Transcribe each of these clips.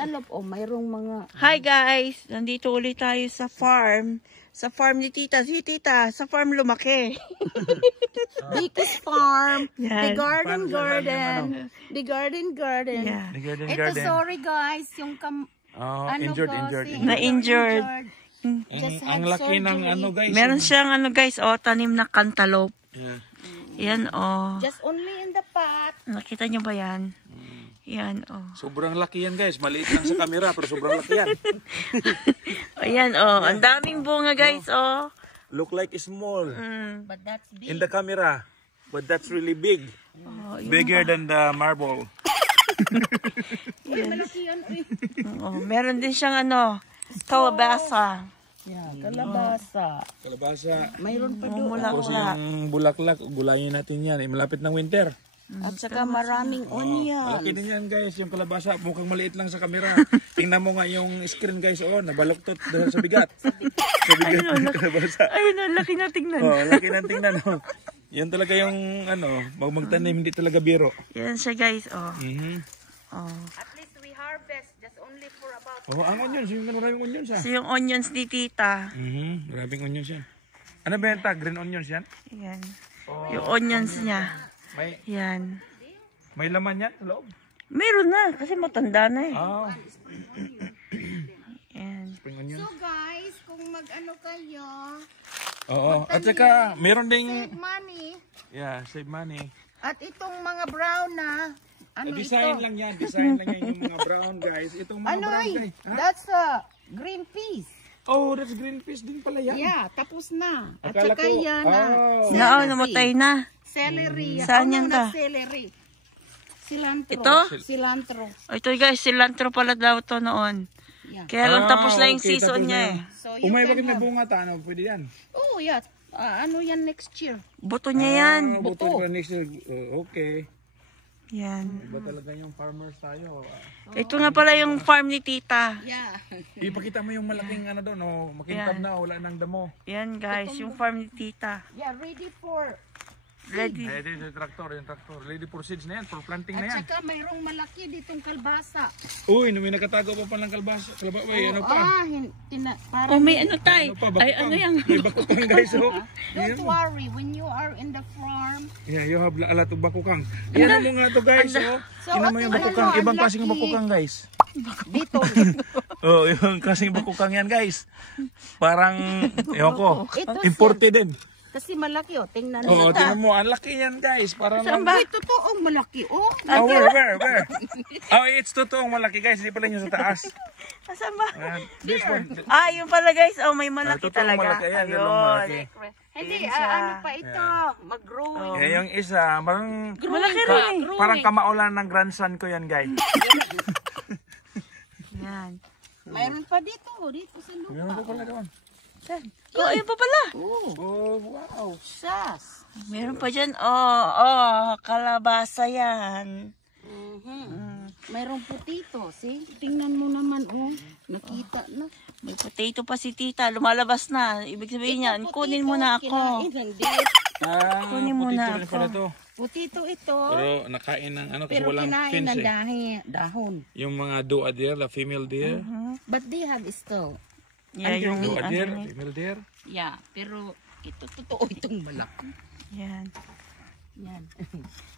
cantaloupe. Oh, mayroong mga... Hi guys! Nandito ulit tayo sa farm. Sa farm ni Tita. Si Tita, sa farm lumaki. Dicky's Farm. Yan. The Garden Garden. The Garden Garden. Yeah. The Garden Ito, Garden. sorry guys, yung Injured. Na-injured. Ang laki ng ano guys. Meron siyang ano guys, tanim na cantaloupe. Yeah. Yan Just only in the pot. Nakita niyo ba yan? Yan Sobrang laki yan guys. Maliit lang sa camera pero sobrang laki yan. Ayan ang daming bunga guys Look like small But that's big. in the camera. But that's really big. Bigger than the marble. Uy, malaki yan. meron din siyang kalabasa. Yeah, kalabasa. Kalabasa. Mayroon pa doon. Tapos yung bulaklak, gulayin natin yan. Malapit ng winter. At saka maraming onion. Malaki din yan guys, yung kalabasa. Mukhang maliit lang sa camera. Tingnan mo nga yung screen guys. Nabaluktot dahil sa bigat. Sa bigat ng kalabasa. Ayun, laki na tingnan. Laki na tingnan. Yan talaga yung magtanim, hindi talaga biro. Yan siya guys, At least we harvest just only for about... Ang onions, yung maraming onions So yung onions ni Tita. Maraming onions yan. Ano ba yan? Green onions yan? Yan. Yung onions niya. Yan. May laman yan sa loob? Meron na, kasi matanda na Yan. Spring onions. So guys, kung mag-ano kayo, At saka meron ding... save money. Yeah, save money. At itong mga brown na, Design ito? lang yan. Design lang yan yung mga brown guys. Itong mga brown guys. That's green peas. That's green peas din pala yan. Yeah, tapos na. At Akala saka ko, yan Namatay na. celery. Saan yan ka? Celery. Cilantro. Ito? Cilantro. Ito guys, cilantro pala daw to noon. Yeah. Kaya lang tapos na yung season niya So you May can bakit na have... bunga ta, pwede yan. Oh, yeah. Ano yan next year? Buto niya yan. Buto pa next year. Okay. Yan. Iba talaga yung farmers tayo. Ito nga pala yung farm ni Tita. Yeah. Ipakita mo yung malaking doon, makintab na, wala nang damo. Yan guys, yung farm ni Tita. Yeah, ready for... Ready. Yung tractor. Ready for seeds na yan, for planting na yan. At saka mayroong malaki ditong kalbasa. Uy, may nakatago pa palang kalbasa. Ano pa? Parang May ano tay? Ay, ano yan? May bakukang guys, don't worry, when you are in the farm. Yeah, you have a lot of bakukang. Yan mo nga to guys, Tingnan mo yung bakukang. Ibang klaseng bakukang guys. Dito. Yung klaseng bakukang yan guys. Parang, ewan ko, Ito, imported din. Kasi malaki, tingnan mo. Tingnan mo, ang laki yan guys. Parang, Uy, totoong malaki, where? It's totoong malaki guys. Hindi pala yung sa taas. Asan ba? This one. Yung pala guys, may malaki Totoong talaga. malaki yan. Dalawang malaki. Hindi, ano pa ito, mag-growing. Yung isa, parang, Malaki rin. parang kamaulan ng grandson ko yan guys. Yan. Mayroon pa dito sa lupa. Meron ko pala doon. Ayun pa pala. Oh, wow. Sas. Meron pa dyan. Kalabasa yan. Mayroong putito, see? Tingnan mo naman, nakita na. May potato pa si Tita. Lumalabas na. Ibig sabihin niyan, kunin mo na ako. Kunin mo na ako. Putito ito. Pero nakain ng kasi Pero walang kinain fins ng dahon. Yung mga doa deer, la female deer. But they have still. Yeah, yung Doa deer, female deer. Yeah, pero ito, totoo itong malaki. Yan. Yan.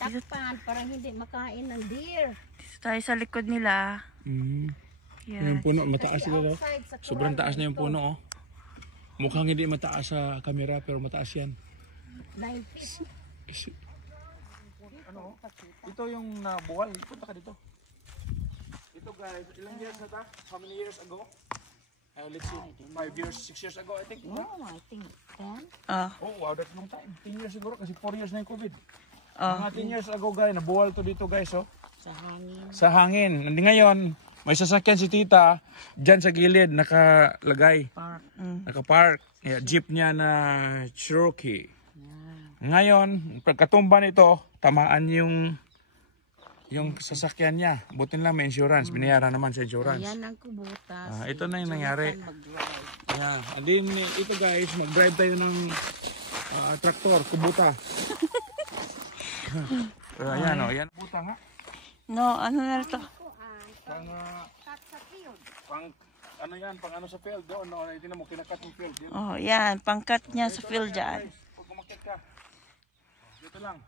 Takpan, parang hindi makain ng deer. Dito tayo sa likod nila. Yung puno, mataas sila daw. Outside sa Sobrang taas na yung puno, Mukhang hindi mataas sa camera, pero mataas yan. 9 feet. Ito yung nabuwal. Punta ka dito. Ito guys, ilang years na ta? How many years ago? Let's see, 5 years, 6 years ago I think. No, I think 10. Oh wow, that's long time. 10 years siguro kasi 4 years na yung COVID. Mga 10 years ago guys, nabuwal to dito guys, Sa hangin. Sa hangin. Hindi ngayon, may sasakyan si Tita, dyan sa gilid, nakalagay. Park. Nakapark. Jeep niya na Cherokee. Ngayon, pagkatumba nito, tamaan yung sasakyan niya. Butin lang may insurance. Binayaran naman sa insurance. Ayan ang kubutas. Ito na yung nangyari. Yeah. And then, ito guys, mag-drive tayo ng traktor, kubuta. Ayan o, yan. Kubuta nga. No, ano na ito? Pang cut sa field. Pang ano yan, pang ano sa field doon, no? Hindi na mo kinakat yung field. Yun. Oh, yan. Pangkat niya sa field Dito lang yan, dyan. guys. Pag umakit ka. Dito lang.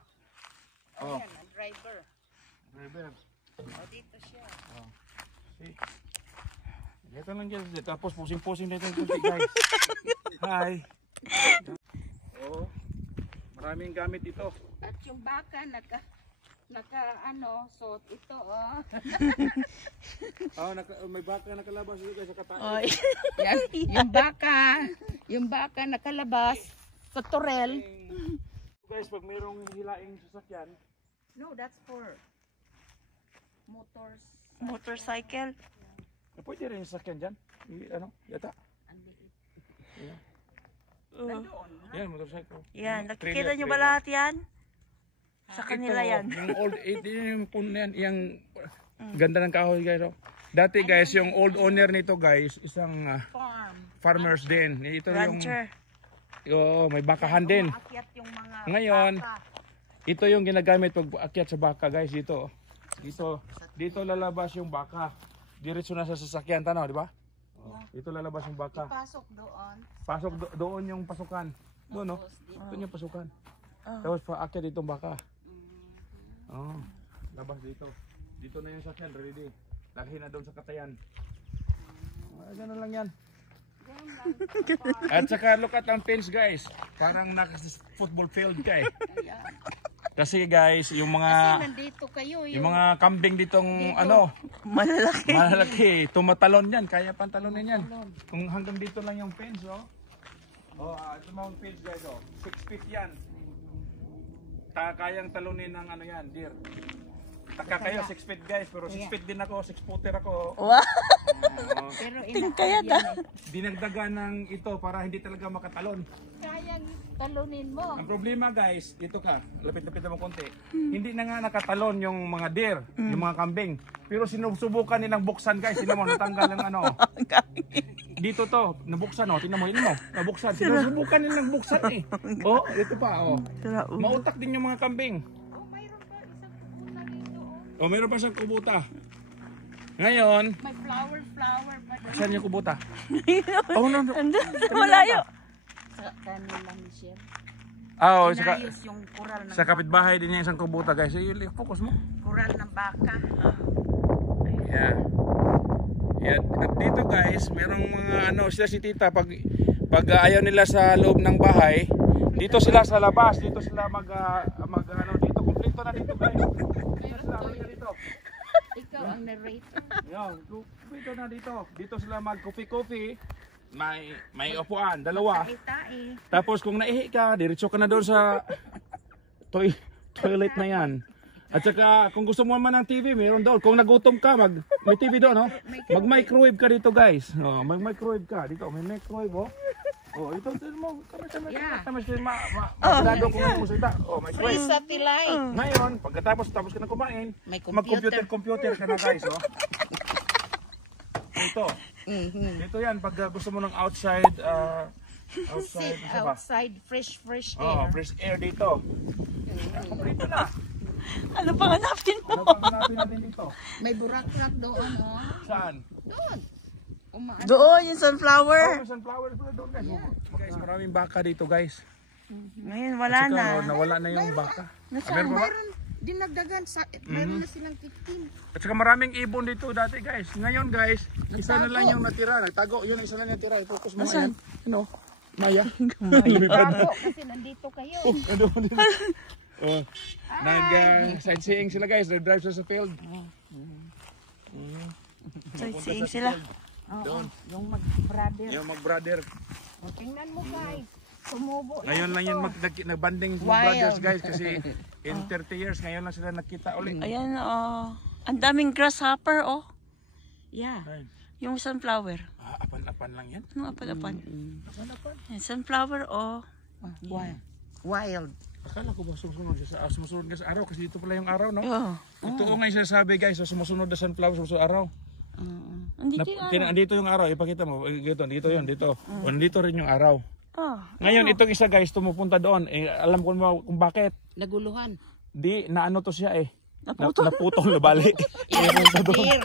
Oh, Ayan, ang driver. driver. O, dito siya. See? Dito lang guys. Tapos pusing-pusing dito yung kunti guys. Hi. Oh, maraming gamit ito. At yung baka, naka ano, so ito, oh. Oh, may baka nakalabas dito guys sa kataan. Oy. Yan, yung baka nakalabas sa torel. Guys, pag mayroong hilaing sasakyan, No, that's for motors. Motorcycle. pwede rin yung sasakyan dyan. Ano, yata. Ang liit. Yeah. Nandoon. Yan, motorcycle. Yan. Trailer, Nakikita nyo ba trailer. lahat yan? Sa kanila Ito, yan. Yung old, ito yung puno yan, yung ganda ng kahoy guys. Oh. Dati guys, yung old owner nito guys, isang Farm. farmers din. Ito Rancher. yung, may bakahan din. Umakyat yung mga Ngayon, baka. ito yung ginagamit pag akyat sa baka guys dito. Dito lalabas yung baka. Diretso na sa sasakyan, tanaw, di ba? Oh, dito lalabas yung baka. Pasok doon. Pasok doon yung pasukan. Doon, no? Tapos dito. Doon yung pasukan. Oh. Tapos paakyat dito yung baka. Oh, labas dito. Dito na yung sasakyan, ready. Dalhin na doon sa katayan. Ganun lang yan. Ganun lang. At saka look at ang fence guys. Parang naka-football field ka eh. Ayan. Kasi guys, yung Kasi mga nandito kayo. yung mga kambing ditong Dito. ano, Malalaki. malalaki, tumatalon yan, kaya pantalonin yan. Kung hanggang dito lang yung fence, oh. Oh, ito mga fence guys, oh. 6 feet yan. Kayang talunin ng ano yan, deer. Taka kayo, 6 feet guys, pero 6 feet din ako, 6 footer ako. Wow. Oh, Pero Kaya inakad yan eh. dinagdagan ng ito para hindi talaga makatalon. Kayang talunin mo. Ang problema guys, dito ka, lapit-lapit naman konti. Hindi na nga nakatalon yung mga deer, yung mga kambing. Pero sinusubukan nilang buksan guys, sino mo natanggal ng ano. Dito to, nabuksan oh, tingnan mo, nabuksan. Sinusubukan nilang buksan eh. Oh, ito pa oh. Mautak din yung mga kambing. Oh, mayroon pa isang kukuta dito. Oh. Oh, mayroon pa siyang kubuta. Ngayon, May flower pa doon. saan yung kubuta? Oh, no, no. Andun sa malayo. Sa kanila ni Chef. Ah, oh, saka, Inayos yung kural ng sa kapitbahay din niya isang kubuta guys. Focus mo. kural ng baka. Yeah. Yeah. At dito guys, merong mga ano, sila si tita pag ayaw nila sa loob ng bahay, dito sila sa labas, dito sila mag ano dito, kumpleto na dito guys. Dito sila dito. Ikaw ang narrator. Yo, kumpleto na dito. Dito sila mag coffee. May upuan, dalawa. Tae-tae. Tapos kung naihi ka, diretso ka na doon sa toilet na yan. At saka kung gusto mo man ng TV, meron doon. Kung nagutom ka, may TV doon, no? Mag-microwave ka dito, guys. Oh, mag-microwave ka dito. May microwave, oh. Oh, ito mo. Yeah. Masyado kung ano mo salita. Oh, Free microwave. satellite. Ngayon, tapos ka na kumain, May computer. mag-computer ka na, guys, oh. Ito. Ito yan, pag gusto mo ng outside, Sit isa ba? outside, fresh Oh, air. fresh air dito. Dito na. Ano pang hanapin mo? Ano pang hanapin natin dito? May burak-burak doon, oh. Saan? Doon. Umaan. Doon, yung sunflower. Oh, sunflower pala doon guys. Guys, maraming baka dito guys. Ngayon, wala Saka, na. nawala na yung baka. Meron ba? Mayroon dinagdagan sa, mayroon na silang 15. At saka maraming ibon dito dati guys. Ngayon guys, isa na lang yung natira. Nagtago, yun isa lang yung natira. I-focus mo ngayon. Ano? Maya. Lumipad na. Bago, kasi nandito kayo. Ano dito? Oh, sightseeing sila guys. Nag-drive sila sa field. Sightseeing sila. Oo, yung mag-brother. Yung mag-brother. O, tingnan mo guys. Sumubo Ngayon lang yung nag-banding mga Wild. brothers guys. Kasi in 30 years, ngayon lang sila nakita ulit. Ayan, oh. Ang daming grasshopper, oh. Yeah. Ayun. Yung sunflower. Apan-apan lang yan. Ano apan-apan? Apan-apan. Yan, sunflower, oh. Wild. Wild. Akala ko ba sumusunod siya sumusunod ka sa araw kasi dito pala yung araw, no? Oh. Totoo nga yung sinasabi guys, sumusunod na sunflower sumusunod araw. Andito yung araw. Andito yung araw, ipakita mo. Dito, yun, dito. O, nandito rin yung araw. Oh. Ngayon, itong isa guys, tumupunta doon. Alam ko kung bakit. Naguluhan. Di, naano to siya eh. Naputol na bali. Meron pa doon. Deer.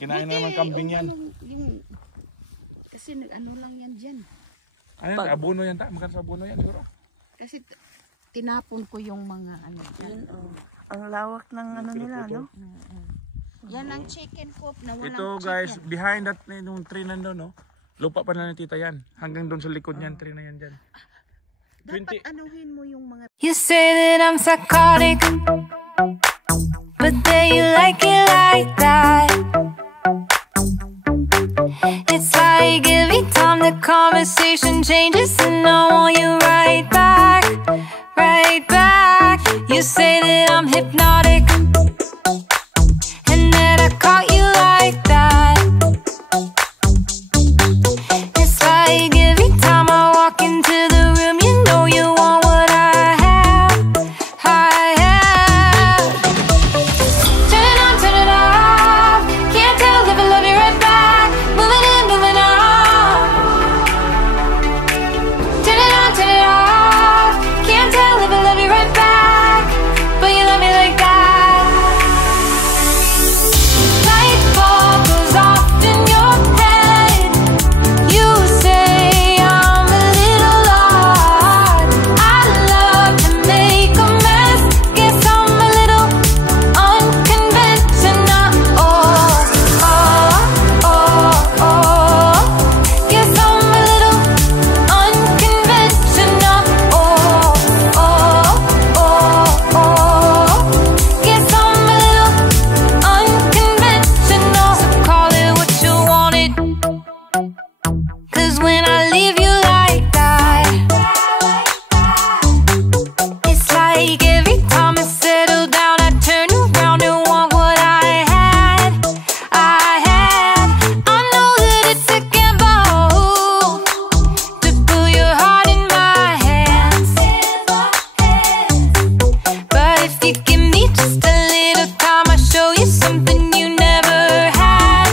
Kinain na naman kambing yan. Kasi ano lang yan dyan. Ano yan? Abono yan ta? Magkano sa abono yan siguro? Kasi tinapon ko yung mga ano. Yan, oh. Ang lawak ng ano nila, no? Yan ang chicken coop na walang Ito guys, behind that yung tree nandun, no? Lupa pa na ni tita yan. Hanggang doon sa likod niyan, tree na yan dyan. Dapat anuhin mo yung mga... You say that I'm psychotic, but then you like it like that. It's like every time the conversation changes and I want you right back, right back. You say that I'm hypnotic and that I caught you like that. It's like every time I walk into the room, you know you want what I have, I have. Turn it on, turn it off. Can't tell if I love you right back. Moving in, moving on. Turn it on, turn it off. Can't tell if I love you right back, but you love me like that. Light bulb goes off in your head. You say I'm a little odd. I love to make a mess. Guess I'm a little unconventional. Oh, oh, oh, oh. Guess I'm a little unconventional. Oh, oh, oh, oh. Guess I'm a little unconventional. So call it what you want it. 'Cause when I leave you like that, it's like every time I settle down, I turn around and want what I had, I had. I know that it's a gamble to put your heart in my hands, but if you give me just a little time, I'll show you something you never had,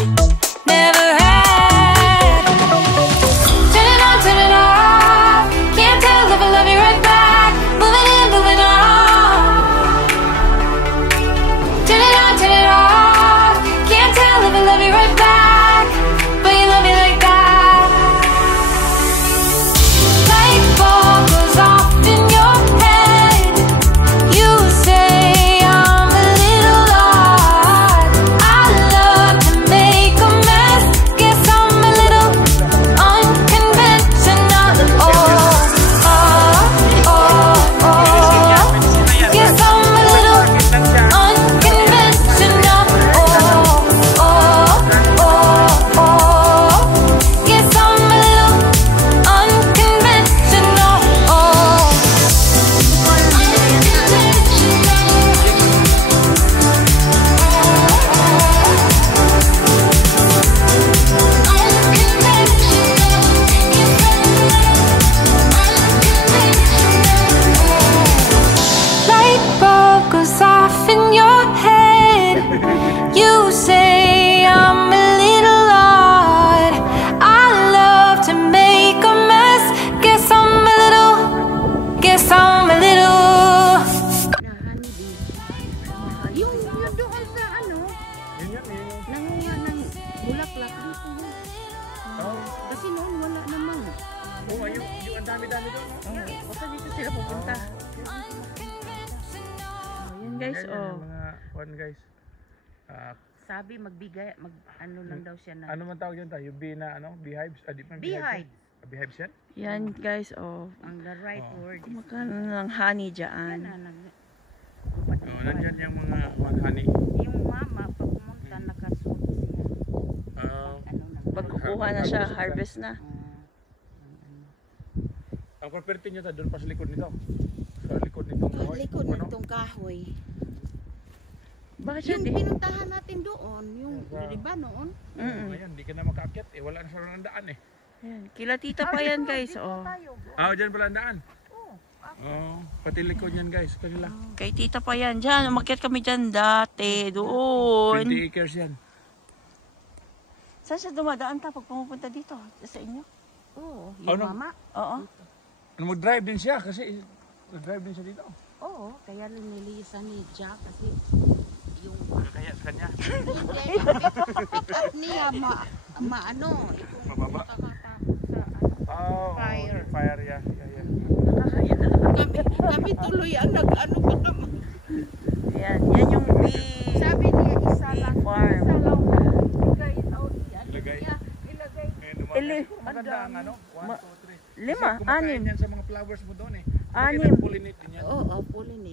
never had. Turn it on, turn it off. Can't tell if I love you right back. Moving in, moving on. Turn it on, turn it off. Can't tell if I love you right back, but you love me like that. Light bulb goes off in your head. You say I'm a little odd. I love to make a mess. Guess I'm a little unconventional. Oh, oh, oh, oh. Guess I'm a little unconventional. Oh, oh, oh, oh. Guess I'm a little unconventional. Oh. Light bulb goes off in your head. You say I'm a little odd. I love to make a mess. Guess I'm a little. Guess I'm a little. na honeybee. Yung doon sa ano, Yun yan eh. nanguha ng bulaklak dito. Kasi noon wala naman. Oh, yung ang dami-dami doon. Baka dito sila pupunta. Yan guys, Yan, oh. yung mga one guys. Sabi magbigay, ano lang daw siya na. Ano man tawag yun tayo? Yung bee na ano? Beehives? Di pa Beehive. Beehives yan? Yan guys, oh. Ang the right word is Kumakain ng honey yan dyan. na Oh, nandyan yung mga one honey. yung mama pag pumunta nakasuot siya. Ano na. Pag kukuha na siya, harvest na. Ang property nyo doon pa sa likod nito. Sa likod nitong kahoy. Likod Ano? ng itong kahoy. Bakit siya Yung di? pinuntahan natin doon, yung di ba noon? Ngayon, di ka na makaakyat eh. Wala na sa ang daan eh. Yan. Kila tita pa yan guys, oh. Dyan pala ang daan. Pati likod yan guys. Kanila. Kay tita pa yan. Diyan, umakyat kami dyan dati. Doon. 20 acres yan. Saan siya dumadaan ta pag pumupunta dito? Sa inyo? Oo, Oh, yung no. mama. Oo. Mag-drive din siya kasi nag-drive din siya dito. Oo, kaya linilisan ni Jack kasi yung Kaya sa kanya. hindi, pick up niya maano, itong Mababa. nakakatakot sa ano. Fire. Fire, yeah. Nakakaya talaga. Kami tuloy ang nag-ano pa naman. Yan yung bee. Sabi niya isa Bee lang. farm. Isa lang. Ilagay out. Ilagay. Ilagay. Maganda ang ano? 1, 2, 3. 5, 6. Yan sa mga flowers mo doon eh. Anim. Pollinate din yan. Oo, pulin